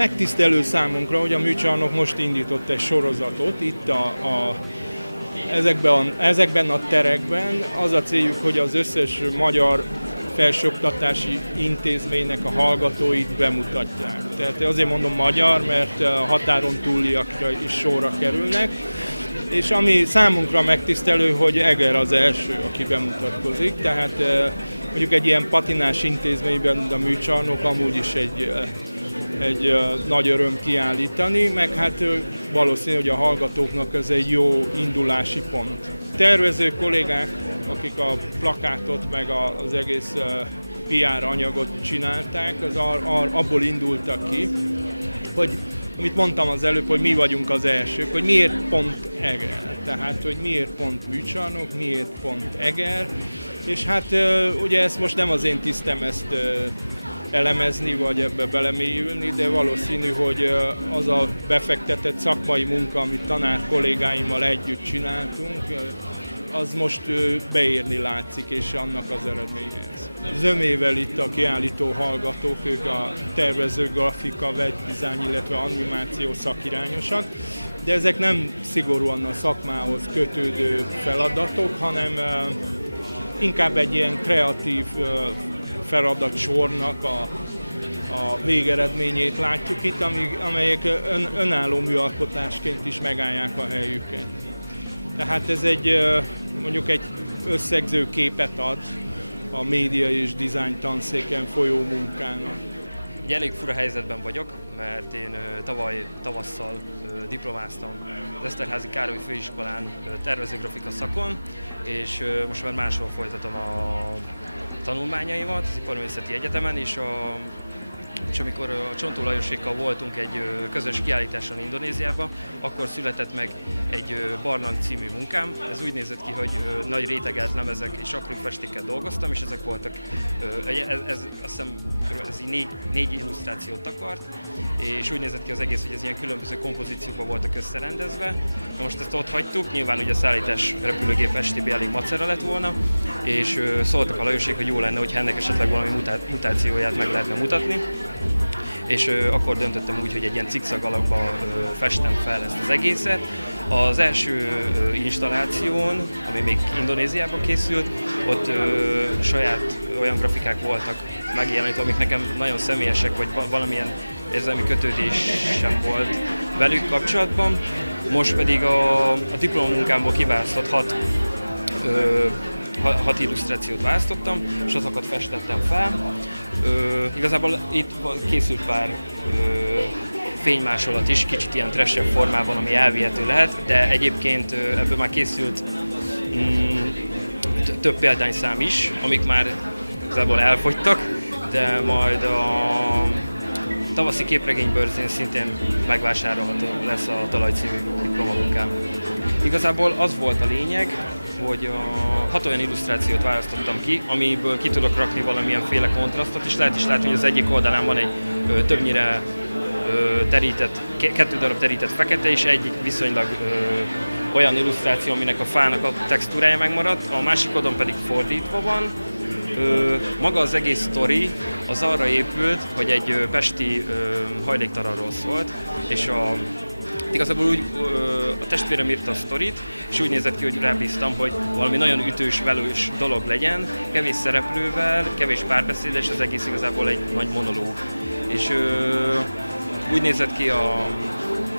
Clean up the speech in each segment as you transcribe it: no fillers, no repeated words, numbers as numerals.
Megtisztelő számunkra, hogy a Műcsarnok most indított egy sorozatot itt ezekben a terekben. Az a céljuk, hogy az összes magyar felsőoktatási intézménynek a hallgatóit bemutatják. Tehát azért mondom magyar, mert a határon túliakra is sorra kerülnek. És ami számunkra megtisztelő, hogy Eger az első, aki bemutatkozik. Tehát mondjuk egy ilyen patinás intézményben, a Műcsarnok amúgy is egy nagy öröm kiállítani, meg hát valószínű, hogy a hallgatóknak ez egy jó indulási pont. Tervező kollégák, akik a plakátot meg az egész PR anyagot csinálták, abból indultak ki, hogy amit mondtam az előbb, hogy mi vagyunk az elsők, hogy miért pont Eger, tehát hogy miért pont Műcsarnok, miért pont Eger, és hát ugye ezt most nem az én tisztem ezt elemezni, vagy ebbe belemélyülni, de valószínű, hogy az a befektetett szakmai munka, amit tanár kollégáimmal együtt csináltunk, az most beérni látszik, és annak az eredménye ez. Zömével itt a kiállító hallgatók, ők a tervező, grafika, webdesign, illetve animáció szakirányosak, de ezek nem szigorúan a szakmához kötődő feladatok, hanem inkább egy ilyen kreatív feladatsornak a végeredményét látjuk itt, amelyek önálló műalkotásként is megállják a helyüket. Tehát ez mondjuk egy összegző képet ad a média és design tanszéken folyó munkának. Egy elég fura helyzetben vagyok, mert én tavaly tavasszal diplomáztam az Eszterházy Károly főiskolán tervezőgrafika szakon, és most már máshol folytatom a tanulmányaimat az Iparművészeti Egyetemen, és amikor a Csontó Lajosékkal voltunk egy közös kiállításon Indonéziában, akkor született meg egy Barlang című munkám. Ez úgy nézett ki, hogy nagy rétegelt lemezek és akril-festékkel dolgoztam, és ezek voltak, azt hiszem, ez így négy illusztrációt takart, és úgy nézett ki az egész, hogy ez ilyen különböző kompozíciókban voltak összerendezve. Most ezt ott hagytuk, nyilván ugye a szállítás repülőgép STB elég macera lett volna, és szóltak a Lajosék, hogy jó lenne, hogyha ennek esetleg valami mutációját meg lehetne mutatni. És akkor döntöttem úgy, hogy egy ilyen cikkszag alakba festem fel ezt az egészet. Az első installáción, ami még Indonéziában készült, ott saját olyan grafikák voltak megjelenítve, amik nekem nagyon személyesek, vagy valamilyen érzelmi kötődésem volt velük kapcsolatban. Most pedig a diplomamunkámból kiválasztott hat illusztrációt választottam, és azokat festettem fel. Igazából itt készült pár fénymásolat is, kicsit ilyen trashebb formában, ami elvihető lehet, de egyébként ebből már készült több példányszám is, amik már igazából elfogytak, de majd a tavaszi képregénybörzén szintén megvásárolható lesz a Talaj című diplomamunkám. Igazából az volt a lényeg, hogy 6 olyan illusztrációt választottam ki, amiből ki tudok rakni valamilyenféle kontrasztot, és lehet is látni, hogy az egyik oldalán van egy többnyire terített, 2 darab terített fekete, és egy viszonylag olyan illusztráció, aminek a fának a textúrája megmaradt, a másik oldalon pedig fordítva van. Maga az egész sztori az arra épült, hogy egy pesti hajléktalanról szólt, és igazából úgy a testvérem írta a sztorit, és úgy nézett ki, hogy rábíztam, hogy valami nagyon ütős, velős dolog legyen, kevés szereplővel, kevés párbeszéd, és az egész igazából egy nagy monológ. És úgy nézett ki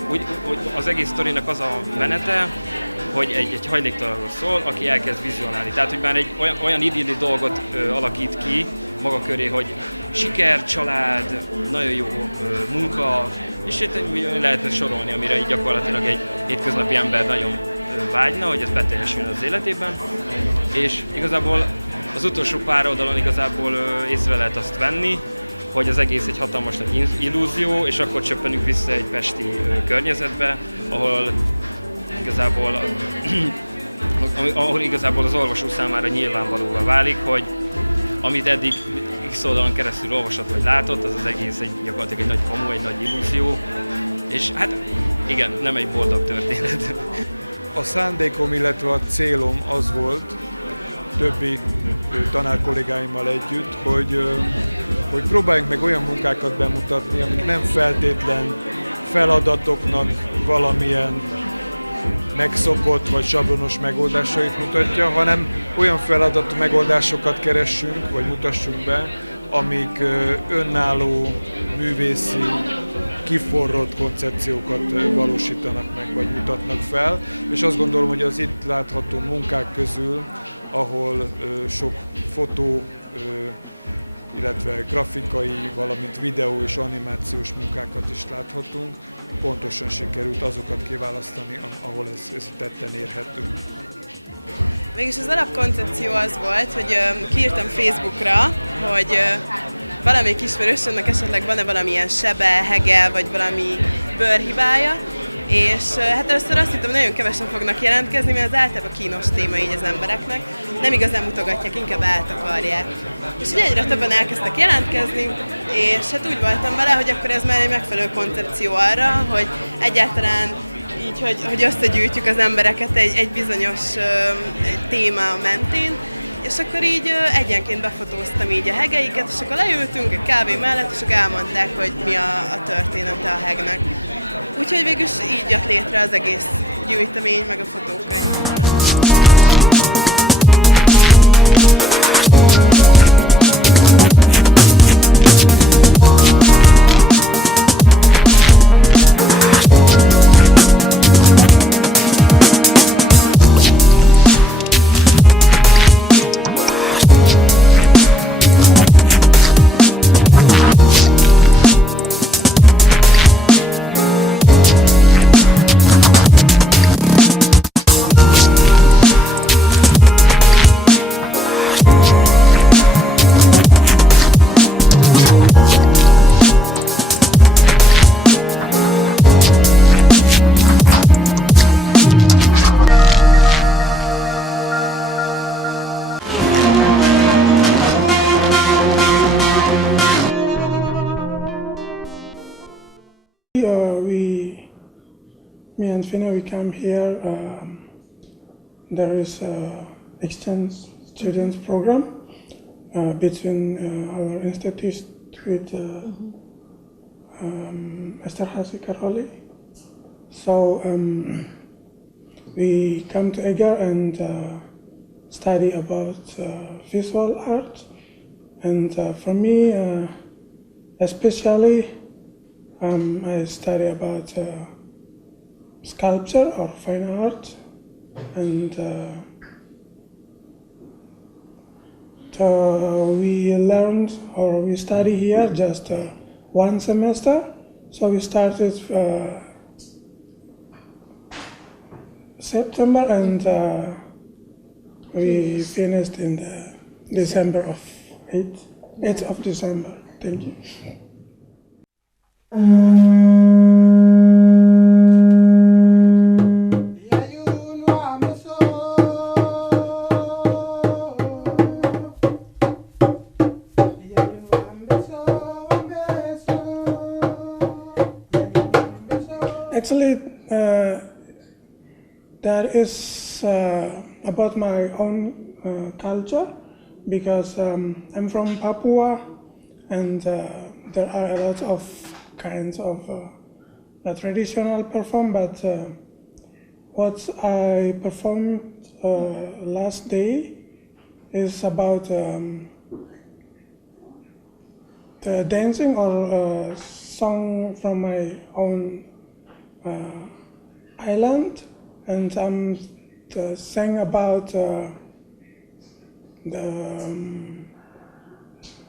hogy az egész sztorinak az a menete, hogy egy hajléktalanról szól, aki elkezd vizionálni. Tehát, hogy már egy olyan idilli dolgot alakít ki maga köré, hogy siker, család, nagyon jó munka, és itt lehetne sorolni, amire így gyakorlatilag egy hétköznapi ember nagyon vágyna, hogy ez beteljesüljön az életében. És igazából az utolsó pár oldalon igazából észre lehet azt venni, hogy az egész egy hatalmas nagy illúzió, és akkor csöppenünk vissza egy pesti környezetbe, ahol igazából az olvasó számára nyilvánvalóvá válik, hogy amit eddig X oldalon keresztül olvasott vagy látott, az egész gyakorlatilag egy nagy kamu, egy nagy illúzió, és hát igen, nem egy boldog történet. A szándékom, illetve a célom az volt, többi tanárkollégáimmal együtt, hogy hogy próbáljunk meg olyan munkákat bemutatni, amik nem feltétlen feladatoknak valamilyen megszokott vagy sablonos megoldásait mutatja, hanem olyan feladat megoldásokat keressünk, vagy mutassunk be, amik önálló, művészi, kiforrott koncepciókat valósítanak meg, vagy mutatnak fel. És azt gondolom, hogy az itt látható munkák közül, ahol sok fotó, illetve grafikai, valamint videó és animációs munkákat is láthatunk, pontosan sikerült azokat kiválasztani, ahol ez tetten érhető. Mégis az alapkoncepció az volt, hogy kiírtam Facebookra, hogy valamelyik ismerősömnek esetleg van-e valamilyen sebe, hege, vagy valami bőrhibája, és hát először azt hittem, nagyon kevesen fognak jelentkezni, mert az általában kínos téma így az embereknek, nem igazán mutogatják, inkább eltakarják. És ugye egyre többen elkezdtek jelentkezni, és hát úgy voltam vele, hogy akkor ez már egy megfelelő koncepció arra, hogy egyáltalán így, hogy összegyűjtjük az embereket egy bizonyos téma mentén, és akkor így egyenként befotóztam így a hegeiket, és akkor leültünk egy kávé mellett, és akkor elmondták, hogy mi a története a hegnek. Úgyhogy végül is így jött létre az egész gyűjtemény, meg a fotókönyv. Me and Vina, we come here. There is an exchange students program between our institute with Esterhazy Karoli. So we come together and study about visual art. And for me, especially, I study about sculpture or fine art, and we learned or we study here just one semester. So we started September and we finished in the December of 8th of December. Thank you. Actually, that is about my own culture, because I'm from Papua, and there are a lot of kinds of traditional perform, but what I performed last day is about the dancing or song from my own island, and I'm saying about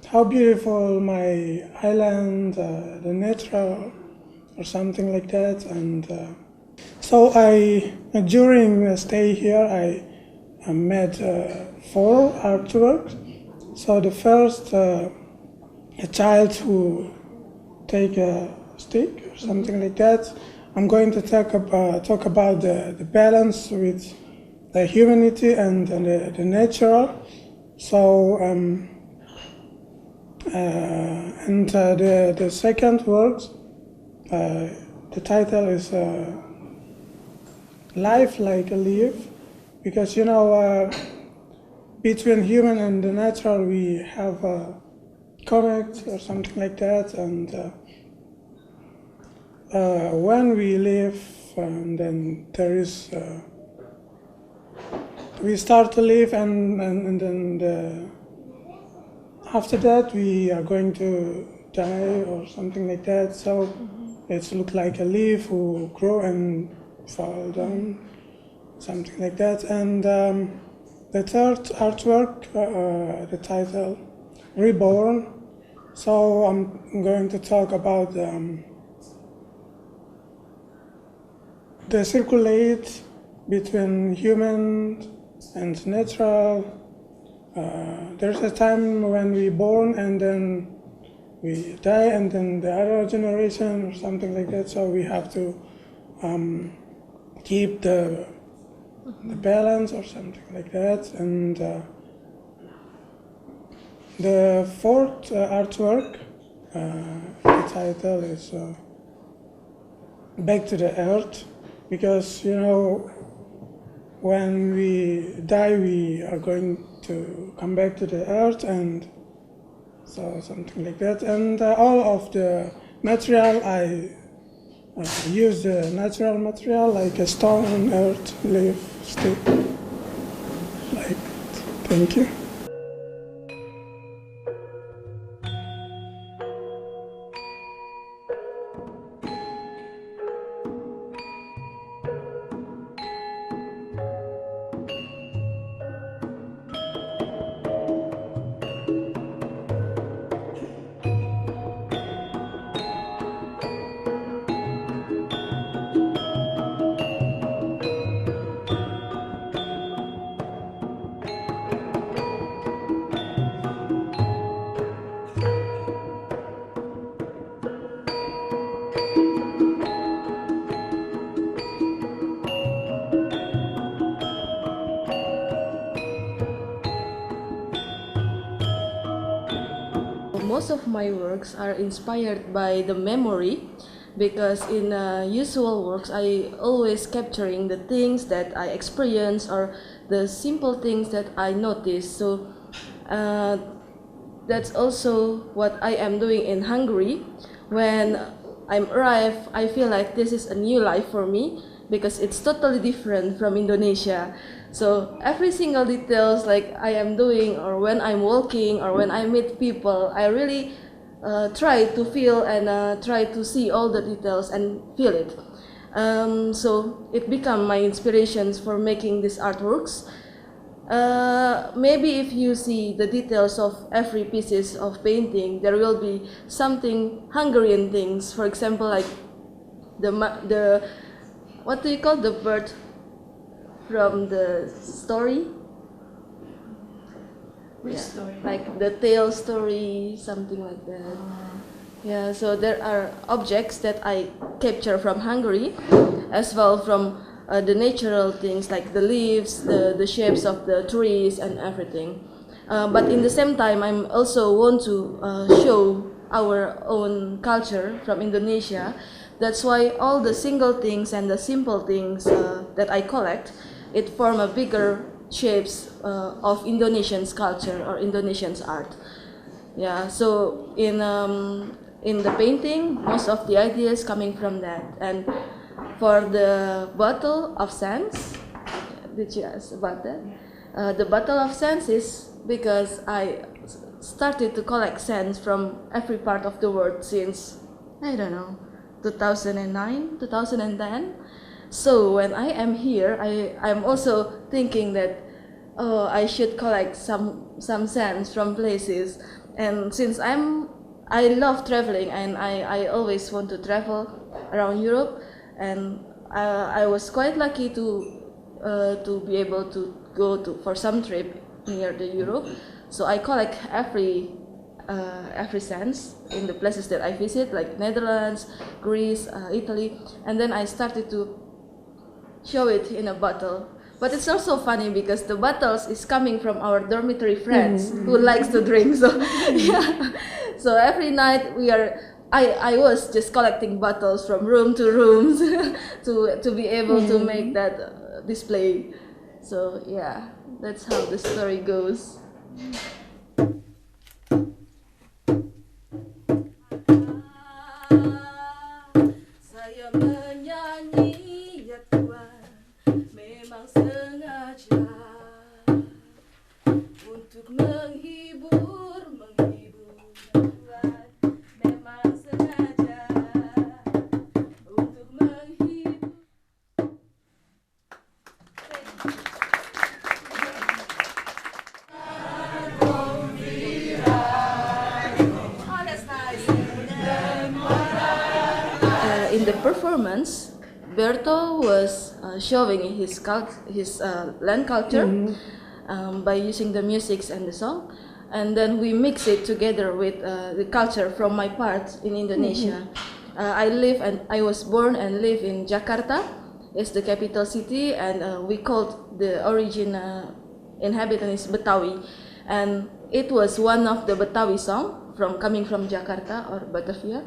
how beautiful my island, the nature, or something like that. And so during the stay here, I made 4 artworks. So the first, a child who take a stick or something like that. I'm going to talk about the balance with the humanity and the nature. So the second work, the title is Life Like a Leaf, because between human and the natural we have comics or something like that. And when we leave, then there is we start to live, and then after that we are going to die or something like that. So it looks like a leaf who grow and fall down, something like that. And the third artwork, the title, Reborn. So I'm going to talk about the circulate between human and natural. There's a time when we born and then we die, and then the other generation or something like that. So we have to keep the balance or something like that. And the fourth artwork, the title is Back to the Earth, because when we die we are going to come back to the earth, and so something like that. And all of the material I use the natural material, like a stone, earth, leaf, stick, like that. Thank you. Most of my works are inspired by the memory, because in usual works I always capturing the things that I experience or the simple things that I notice. So that's also what I am doing in Hungary. When I'm arrived, I feel like this is a new life for me, because it's totally different from Indonesia. So every single details like I am doing, or when I'm walking, or when I meet people, I really try to feel and try to see all the details and feel it. So it become my inspirations for making these artworks. Maybe if you see the details of every pieces of painting, there will be something Hungarian things. For example, like the what do you call the bird from the story? Which story? Like the tale story, something like that. Yeah, so there are objects that I capture from Hungary, as well from the natural things like the leaves, the shapes of the trees and everything. But in the same time, I'm also want to show our own culture from Indonesia. That's why all the single things and the simple things that I collect, it form a bigger shapes of Indonesian culture or Indonesian art. Yeah, so in the painting, most of the ideas coming from that. And for the bottle of sands, did you ask about that? The bottle of sands is because I started to collect sands from every part of the world since, I don't know, 2009, 2010. So when I am here, I'm also thinking that, oh, I should collect some sands from places. And since I love traveling, and I always want to travel around Europe, and I was quite lucky to be able to go for some trip near the Europe. So I collect every sands in the places that I visit, like Netherlands, Greece, Italy, and then I started to show it in a bottle. But it's also funny because the bottles is coming from our dormitory friends who likes to drink. So yeah. So every night I was just collecting bottles from room to rooms to be able to make that display. So yeah, that's how the story goes. performance, Berto was showing his land culture by using the music and the song, and then we mix it together with the culture from my part in Indonesia. I was born and live in Jakarta. It's the capital city, and we called the origin inhabitants Betawi, and it was one of the Betawi song coming from Jakarta or Batavia,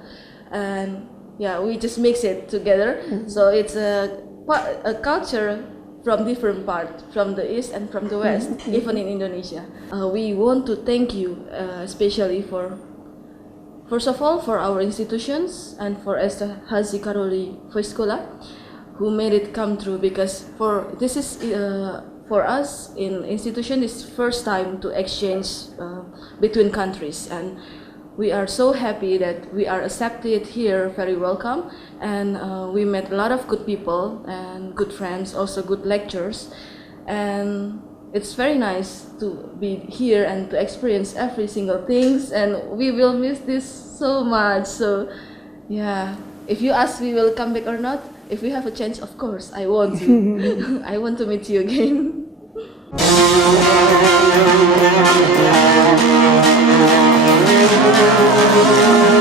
and yeah, we just mix it together. So it's a culture from different parts, from the east and from the west, even in Indonesia. We want to thank you, especially first of all, for our institutions and for Esther Hazi Karoli Voiskola, who made it come true, because this is for us in institution is first time to exchange between countries, and we are so happy that we are accepted here, very welcome, and we met a lot of good people and good friends, also good lectures, and it's very nice to be here and to experience every single things, and we will miss this so much. So yeah, if you ask we will come back or not, if we have a chance, of course I want to. I want to meet you again. Thank you.